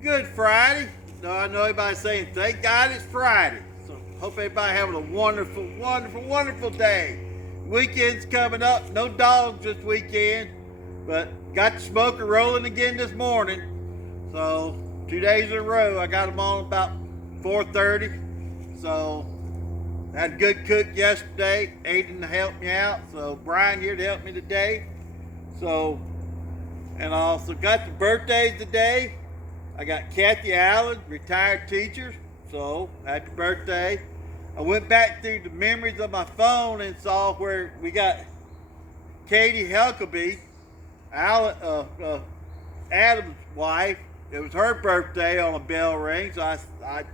Good Friday. No, I know everybody's saying, thank God it's Friday. So hope everybody having a wonderful, wonderful, wonderful day. Weekend's coming up. No dogs this weekend, but got the smoker rolling again this morning. So 2 days in a row, I got them on about 4:30. So had a good cook yesterday. Aiden helped me out. So Brian here to help me today. So, and I also got the birthdays today. I got Kathy Allen, retired teacher. So happy birthday. I went back through the memories of my phone and saw where we got Katie Huckabee, Adam's wife. It was her birthday on a bell ring, so I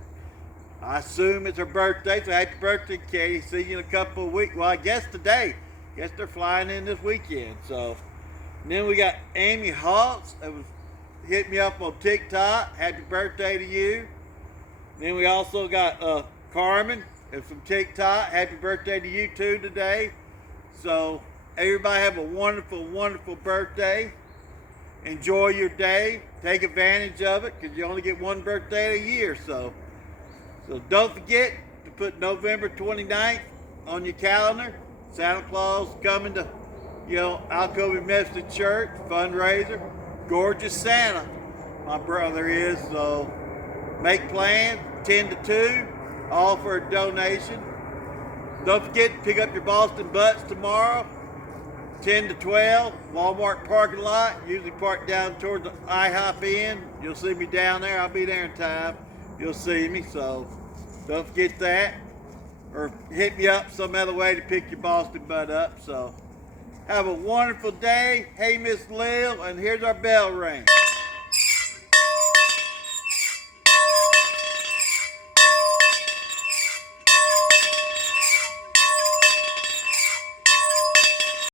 assume it's her birthday. So happy birthday, Katie. See you in a couple of weeks. Well, I guess today. Guess they're flying in this weekend. So, and then we got Amy Hawks. That was hit me up on TikTok. Happy birthday to you. Then we also got Carmen from TikTok. Happy birthday to you too today. So everybody have a wonderful, wonderful birthday. Enjoy your day. Take advantage of it because you only get one birthday a year. So don't forget to put November 29th on your calendar. Santa Claus coming to, Alcova Methodist Church fundraiser. Gorgeous Santa, my brother is. So make plans, 10 to 2, all for a donation. Don't forget to pick up your Boston Butts tomorrow, 10 to 12, Walmart parking lot. Usually park down towards the IHOP Inn. You'll see me down there. I'll be there in time. You'll see me, so don't forget that. Or hit me up some other way to pick your Boston Butt up. So have a wonderful day. Hey, Miss Lil, and here's our bell ring.